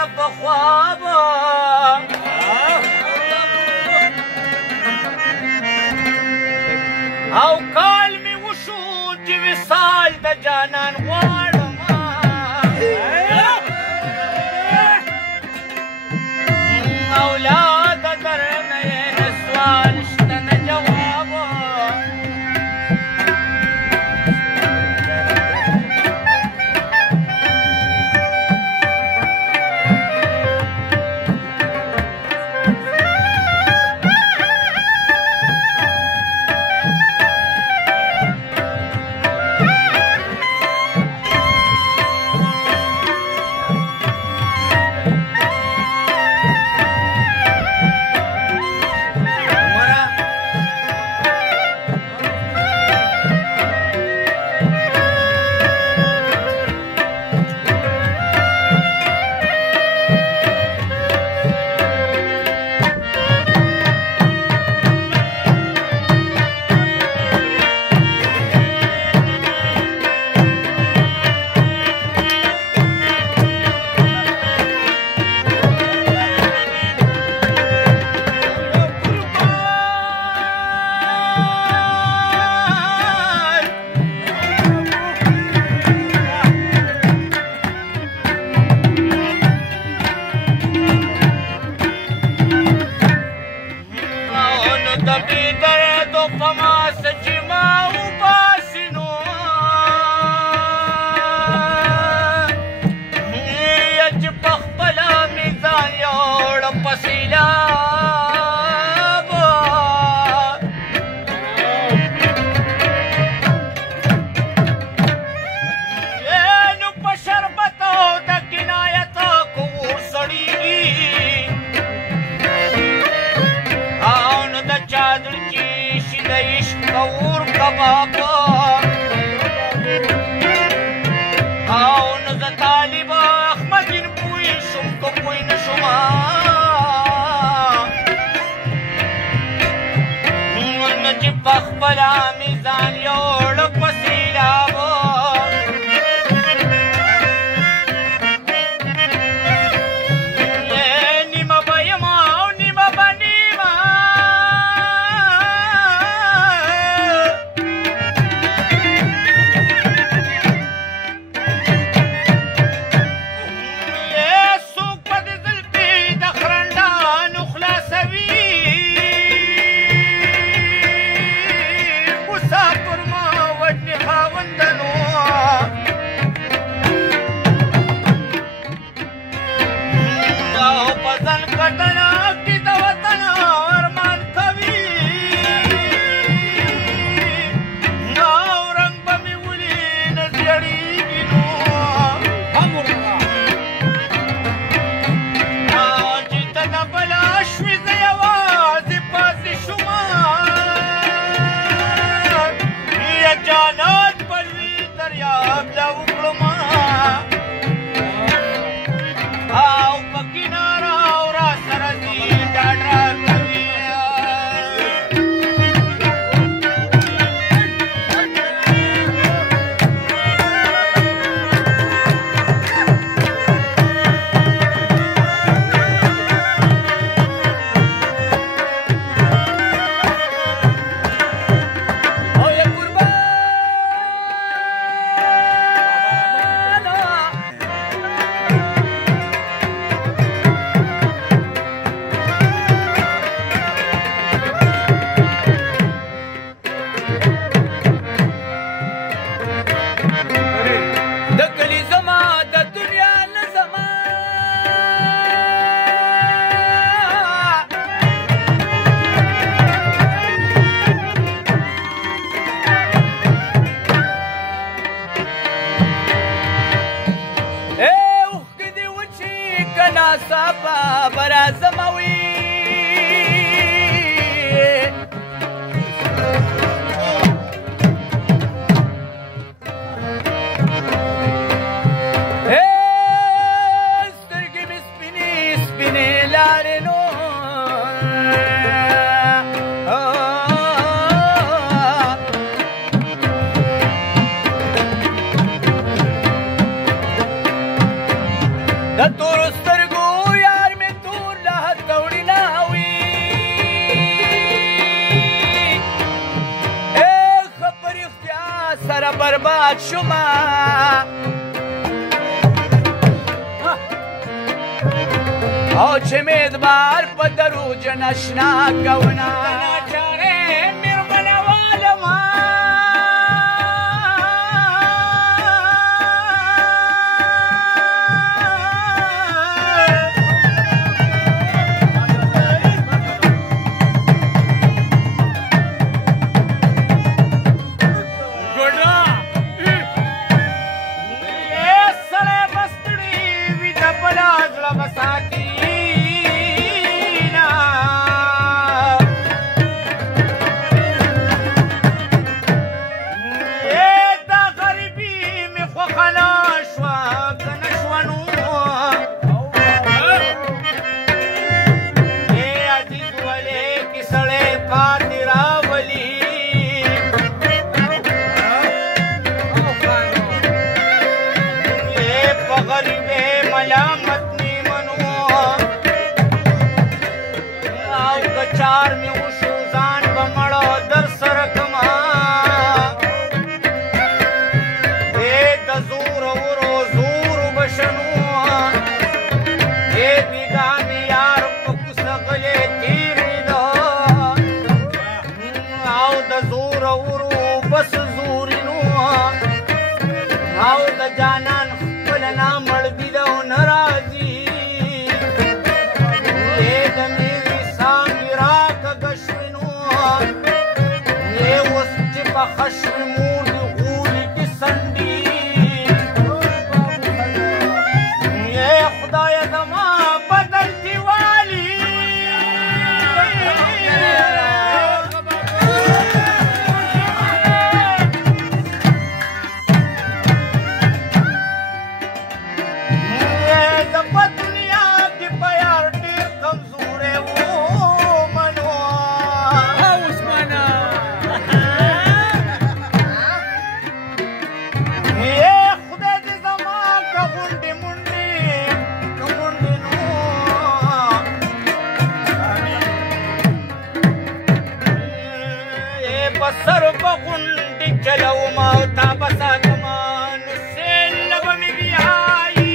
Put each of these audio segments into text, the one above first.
نه پخوا به او کال مې وشو چې وصال د جانان غواړم اولاد درنه یې نه سوال شته نه جواب مسافر ما آباد شما او چې میدبار په دروج نشنا کونا چاره میرمنه والما चार में उशो जान बमड़ो दर सरकमा ए दजूर उरो जूर बशनु ए बिगामी यार पकुस गले तीरी दो आओ दजूर उरो बस जूरिनु आओ द जानन खपलना मड़ बिदो नाराजी ए दमी خشم مور غولی کی سندی یہ خدای زما بدل دیوالی یہ زبا دنیا کی پیار دیر کمزور ہے وہ सर बगुंडी चलो माता बसा कमान से लब में भी आई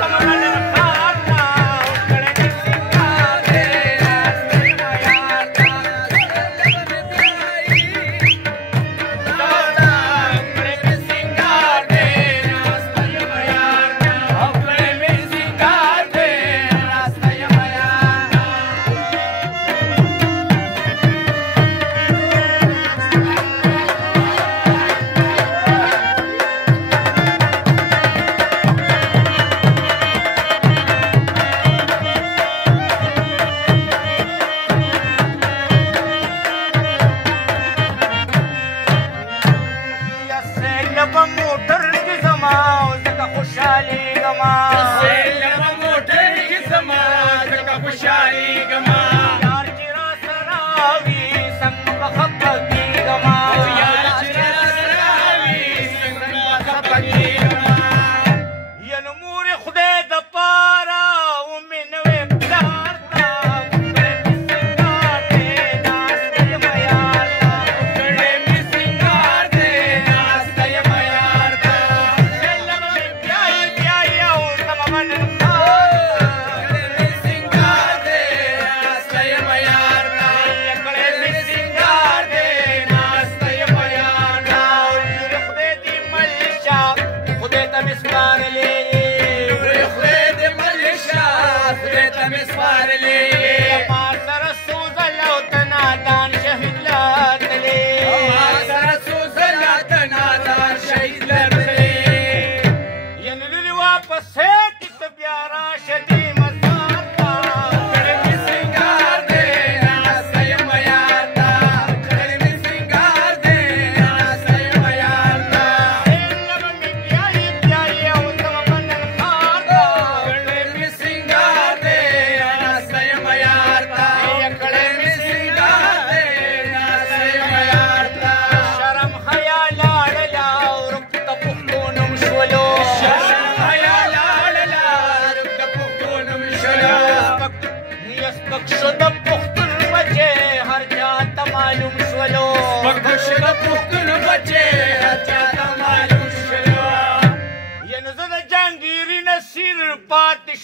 समझ खाता उकड़े सिंगार दे रास्ते यार लब में भी आई उकड़े सिंगार दे रास्ते यार उकड़े में सिंगार दे रास्ते यार मोटर की समाज का खुशहाली गमा मोटर की समाज का खुशहाली गमा यार चिरा सरावी संग बखबकी गमा यार चिरा सरावी संग बखबकी गमा ये नमूर खुदे दपारा उमिन वे प्यार ता उकड़े सिंगार दे नास्ते मयार ता उकड़े में सिंगार दे नास्ते मयार ता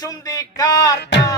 شوم د کار ته